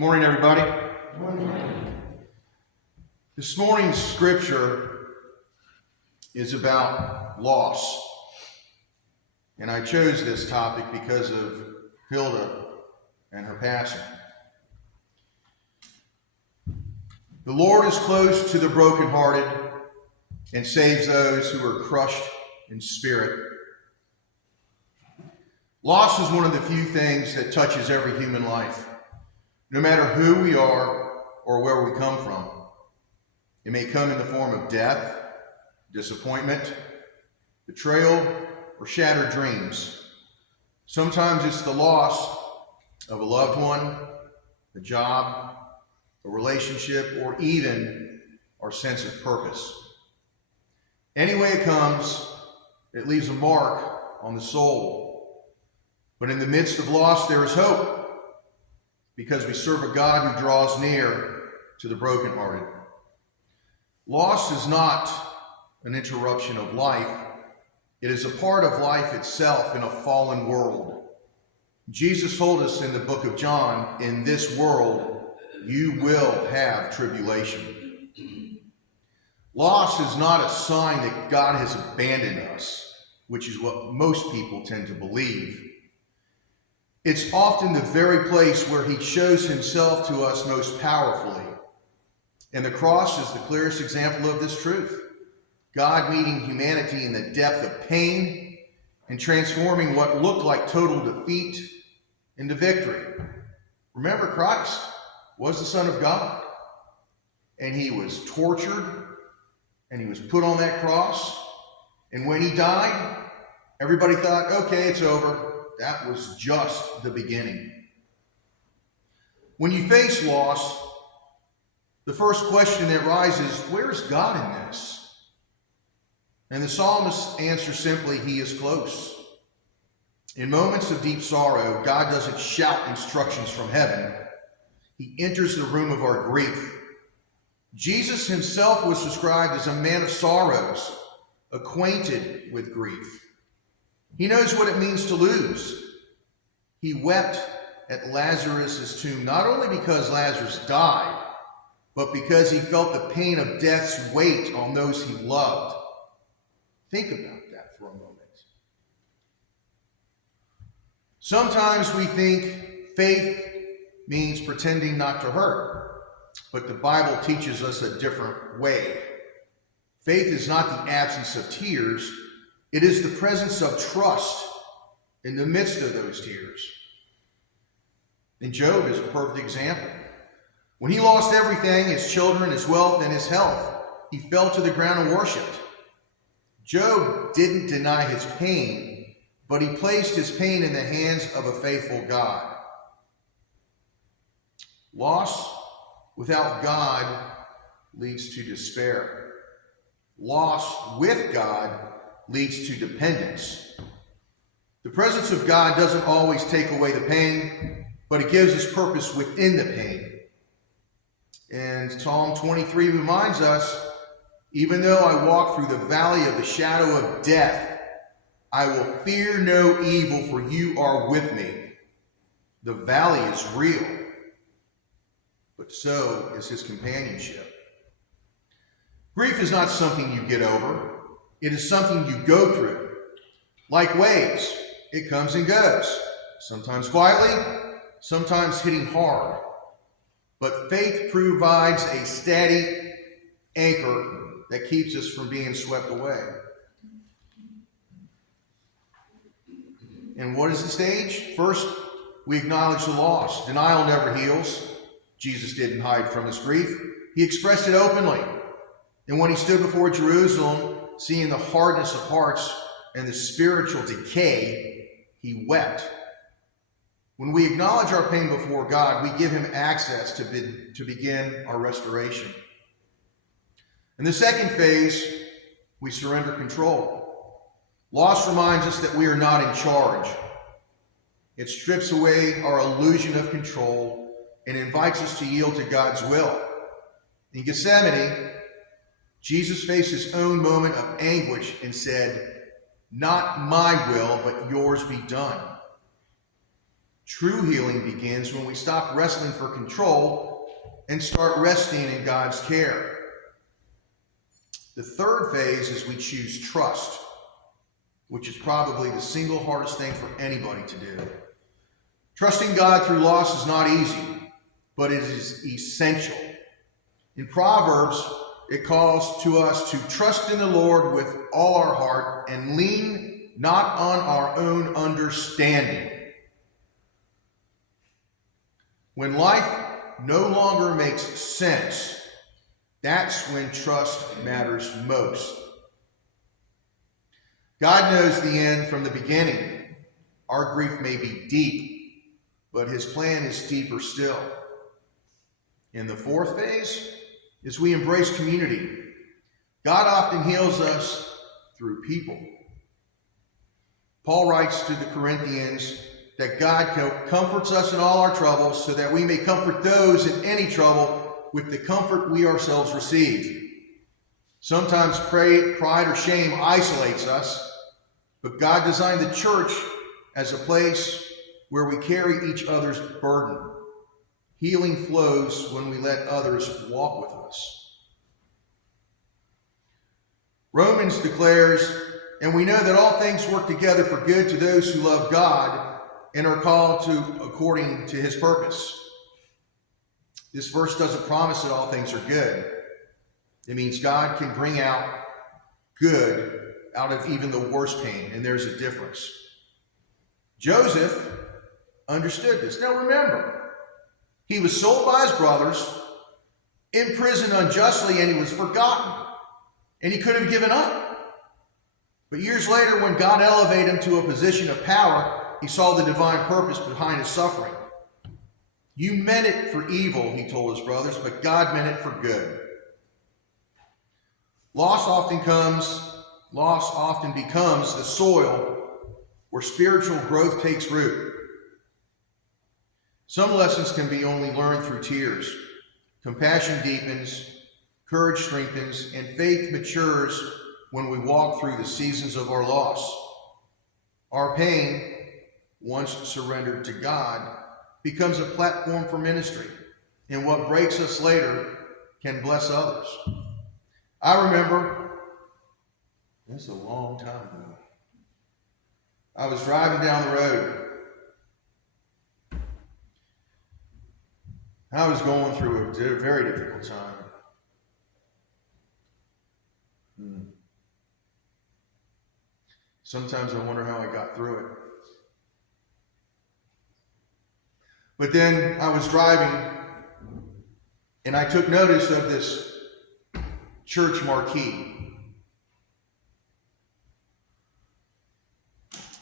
Morning, everybody. Morning. This morning's scripture is about loss. And I chose this topic because of Hilda and her passing. The Lord is close to the brokenhearted and saves those who are crushed in spirit. Loss is one of the few things that touches every human life, no matter who we are or where we come from. It may come in the form of death, disappointment, betrayal, or shattered dreams. Sometimes it's the loss of a loved one, a job, a relationship, or even our sense of purpose. Any way it comes, it leaves a mark on the soul. But in the midst of loss, there is hope, because we serve a God who draws near to the brokenhearted. Loss is not an interruption of life. It is a part of life itself in a fallen world. Jesus told us in the book of John, in this world, you will have tribulation. Loss is not a sign that God has abandoned us, which is what most people tend to believe. It's often the very place where he shows himself to us most powerfully. And the cross is the clearest example of this truth. God meeting humanity in the depth of pain and transforming what looked like total defeat into victory. Remember, Christ was the Son of God, and he was tortured, and he was put on that cross. And when he died, everybody thought, okay, it's over. That was just the beginning. When you face loss, the first question that rises, where's God in this? And the psalmist answers simply, he is close. In moments of deep sorrow, God doesn't shout instructions from heaven. He enters the room of our grief. Jesus himself was described as a man of sorrows, acquainted with grief. He knows what it means to lose. He wept at Lazarus' tomb, not only because Lazarus died, but because he felt the pain of death's weight on those he loved. Think about that for a moment. Sometimes we think faith means pretending not to hurt, but the Bible teaches us a different way. Faith is not the absence of tears. It is the presence of trust in the midst of those tears. And Job is a perfect example. When he lost everything, his children, his wealth, and his health, he fell to the ground and worshiped. Job didn't deny his pain, but he placed his pain in the hands of a faithful God. Loss without God leads to despair. Loss with God leads to dependence. The presence of God doesn't always take away the pain, but it gives us purpose within the pain. And Psalm 23 reminds us, even though I walk through the valley of the shadow of death, I will fear no evil, for you are with me. The valley is real, but so is his companionship. Grief is not something you get over. It is something you go through. Like waves, it comes and goes, sometimes quietly, sometimes hitting hard. But faith provides a steady anchor that keeps us from being swept away. And what is the stage? First, we acknowledge the loss. Denial never heals. Jesus didn't hide from his grief. He expressed it openly. And when he stood before Jerusalem, seeing the hardness of hearts and the spiritual decay, he wept. When we acknowledge our pain before God, we give him access to begin our restoration. In the second phase, we surrender control. Loss reminds us that we are not in charge. It strips away our illusion of control and invites us to yield to God's will. In Gethsemane, Jesus faced his own moment of anguish and said, "Not my will, but yours be done." True healing begins when we stop wrestling for control and start resting in God's care. The third phase is we choose trust, which is probably the single hardest thing for anybody to do. Trusting God through loss is not easy, but it is essential. In Proverbs, it calls to us to trust in the Lord with all our heart and lean not on our own understanding. When life no longer makes sense, that's when trust matters most. God knows the end from the beginning. Our grief may be deep, but his plan is deeper still. In the fourth phase is we embrace community. God often heals us through people. Paul writes to the Corinthians that God comforts us in all our troubles so that we may comfort those in any trouble with the comfort we ourselves receive. Sometimes pride or shame isolates us, but God designed the church as a place where we carry each other's burden. Healing flows when we let others walk with us. Romans declares, and we know that all things work together for good to those who love God and are called to according to his purpose. This verse doesn't promise that all things are good. It means God can bring out good out of even the worst pain, and there's a difference. Joseph understood this. Now remember, he was sold by his brothers, imprisoned unjustly, and he was forgotten, and he could have given up. But years later, when God elevated him to a position of power, he saw the divine purpose behind his suffering. You meant it for evil, he told his brothers, but God meant it for good. Loss often becomes the soil where spiritual growth takes root. Some lessons can be only learned through tears. Compassion deepens, courage strengthens, and faith matures when we walk through the seasons of our loss. Our pain, once surrendered to God, becomes a platform for ministry, and what breaks us later can bless others. I remember, this is a long time ago, I was driving down the road. I was going through a very difficult time. Sometimes I wonder how I got through it. But then I was driving, and I took notice of this church marquee.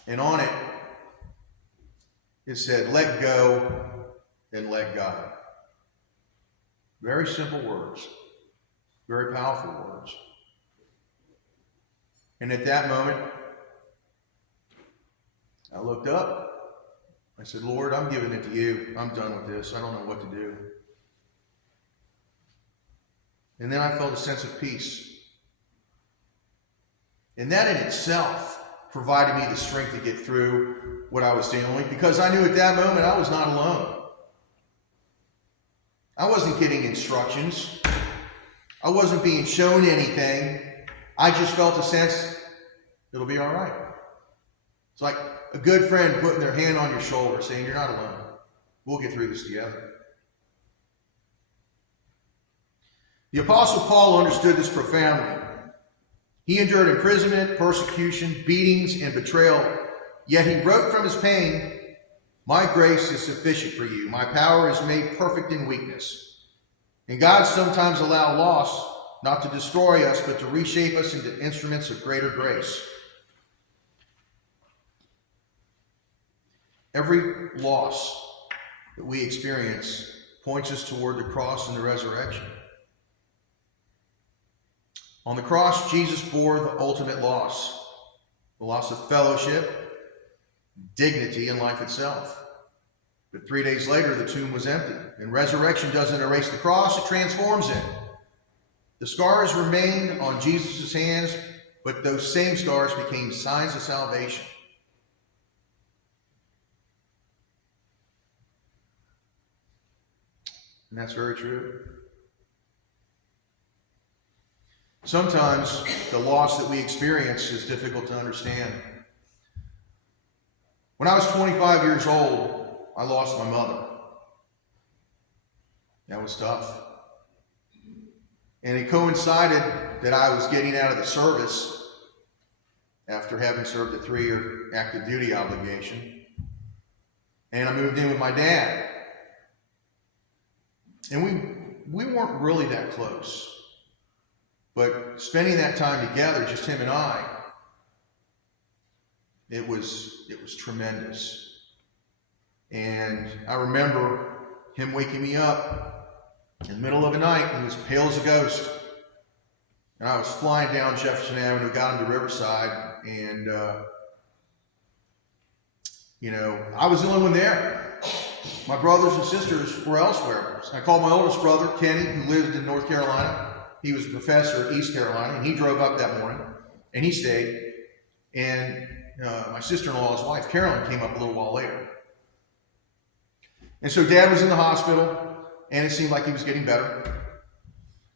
And on it, it said, "Let go and let God." Very simple words, very powerful words. And at that moment, I looked up. I said, "Lord, I'm giving it to you. I'm done with this. I don't know what to do." And then I felt a sense of peace. And that in itself provided me the strength to get through what I was dealing with, because I knew at that moment I was not alone. I wasn't getting instructions. I wasn't being shown anything. I just felt a sense it'll be all right. It's like a good friend putting their hand on your shoulder saying, "You're not alone. We'll get through this together." The Apostle Paul understood this profoundly. He endured imprisonment, persecution, beatings, and betrayal, yet he wrote from his pain, "My grace is sufficient for you. My power is made perfect in weakness." And God sometimes allows loss not to destroy us, but to reshape us into instruments of greater grace. Every loss that we experience points us toward the cross and the resurrection. On the cross, Jesus bore the ultimate loss, the loss of fellowship, dignity, and life itself. But 3 days later, the tomb was empty, and resurrection doesn't erase the cross, it transforms it. The scars remained on Jesus' hands, but those same scars became signs of salvation. And that's very true. Sometimes the loss that we experience is difficult to understand. When I was 25 years old, I lost my mother. That was tough. And it coincided that I was getting out of the service after having served a 3-year active duty obligation. And I moved in with my dad. And we weren't really that close. But spending that time together, just him and I, it was tremendous. And I remember him waking me up in the middle of the night. He was pale as a ghost. And I was flying down Jefferson Avenue, got into Riverside, and I was the only one there. My brothers and sisters were elsewhere. So I called my oldest brother, Kenny, who lived in North Carolina. He was a professor at East Carolina, and he drove up that morning, and he stayed. And my sister-in-law, his wife, Carolyn, came up a little while later. And so Dad was in the hospital, and it seemed like he was getting better.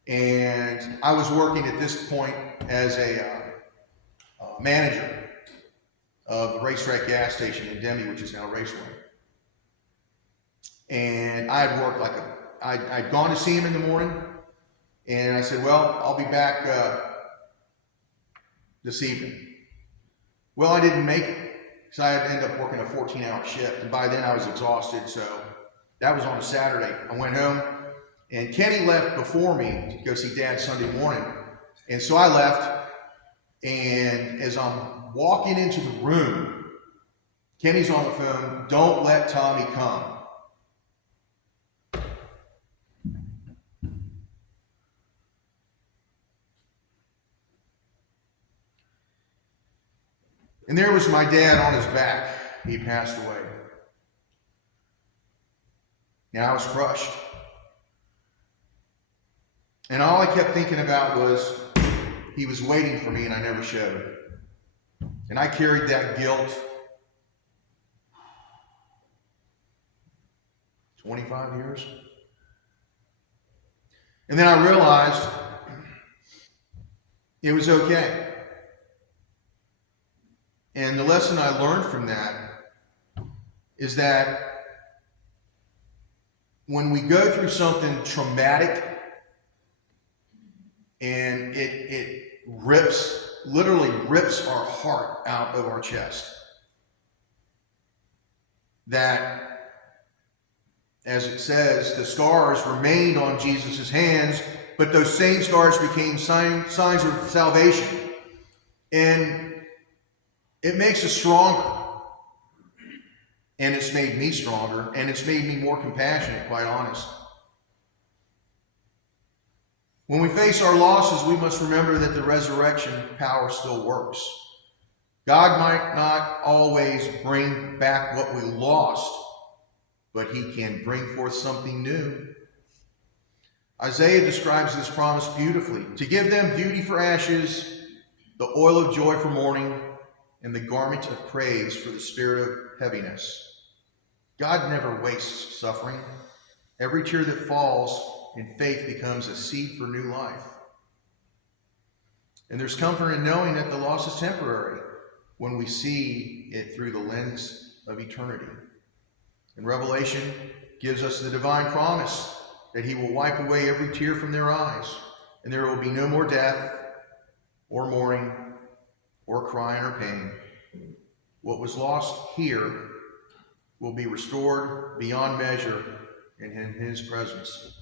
And I was working at this point as a manager of the Racetrack gas station in Denby, which is now Raceway. And I had worked I'd gone to see him in the morning, and I said, well, I'll be back this evening. Well, I didn't make it, because I had to end up working a 14-hour shift, and by then I was exhausted, so that was on a Saturday. I went home, and Kenny left before me to go see Dad Sunday morning, and so I left, and as I'm walking into the room, Kenny's on the phone, "Don't let Tommy come." And there was my dad on his back. He passed away. And I was crushed. And all I kept thinking about was he was waiting for me and I never showed. And I carried that guilt 25 years. And then I realized it was okay. And the lesson I learned from that is that when we go through something traumatic and it literally rips our heart out of our chest, that, as it says, the scars remained on Jesus' hands, but those same scars became signs of salvation. And it makes us stronger. And it's made me stronger, and it's made me more compassionate, quite honest. When we face our losses, we must remember that the resurrection power still works. God might not always bring back what we lost, but he can bring forth something new. Isaiah describes this promise beautifully: to give them beauty for ashes, the oil of joy for mourning, and the garment of praise for the spirit of heaviness. God never wastes suffering. Every tear that falls in faith becomes a seed for new life. And there's comfort in knowing that the loss is temporary when we see it through the lens of eternity. And Revelation gives us the divine promise that he will wipe away every tear from their eyes, and there will be no more death, or mourning, or crying or pain. What was lost here will be restored beyond measure in his presence.